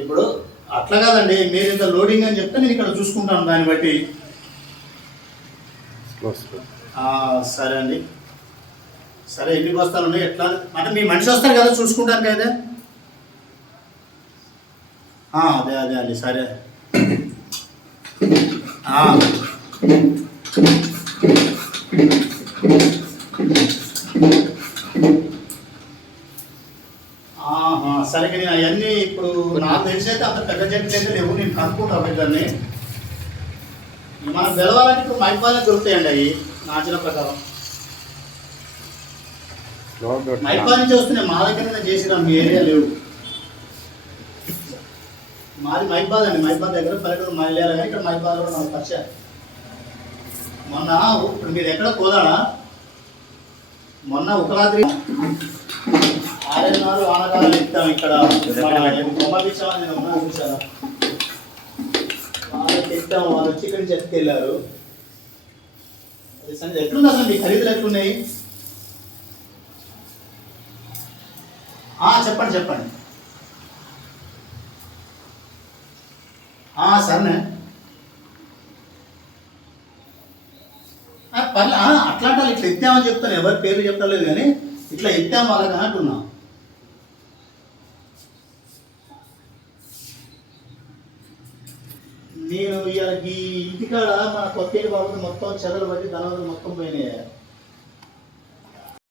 ఇప్పుడు అట్లా కాదండి, మీరు ఇంత లోడింగ్ అని చెప్తే నేను ఇక్కడ చూసుకుంటాను దాన్ని బట్టి. సరే అండి, సరే ఎన్ని బస్తాలు ఉన్నాయి ఎట్లా అంటే మీ మనిషి వస్తారు కదా చూసుకుంటాను కదా. అదే అదే అండి, సరే. సరే నేను అవన్నీ ఇప్పుడు నాకు తెలిసి అయితే అంత పెద్ద చెట్లు అయితే లేవు, నేను కనుక్కుంటాను ఇద్దరిని. మనం తెలవాలంటే ఇప్పుడు మైపాలనే దొరుకుతాయండి అవి నా చిన్న ప్రకారం. మైపాల నుంచి వస్తున్నాయి, మా దగ్గర చేసిన మీ ఏరియా లేవు. మాది మైబాద్ అండి, మైబాద్ దగ్గర పల్లెటూరు మహిళలు కానీ ఇక్కడ మైబాద్ కూడా మనకు పరిచయం. మొన్న ఇప్పుడు మీరు ఎక్కడ కోదాడా, మొన్న ఉత్తరాద్రి 6 నెలలు వానకాలం ఇస్తాం ఇక్కడ బొమ్మపించామని నేను ఉన్నా చూసాను. వాళ్ళకి ఇస్తాం, వాళ్ళు వచ్చి ఇక్కడి నుంచి ఎత్తుకెళ్ళారు. అది ఎట్లుంది అసలు మీ ఖరీదులు ఎట్లున్నాయి? చెప్పండి చెప్పండి. సరేనే పర్లే, అట్లాంటి వాళ్ళు ఇట్లా ఎత్తామని చెప్తాను, ఎవరి పేర్లు చెప్తలేదు కానీ ఇట్లా ఎత్తాము వాళ్ళకి అంటున్నా. నేను ఇవాళ ఈ ఇంటికాడ మన కొత్త బాబు మొత్తం చెదలు బట్టి ధనవలు మొత్తం పోయినాయి.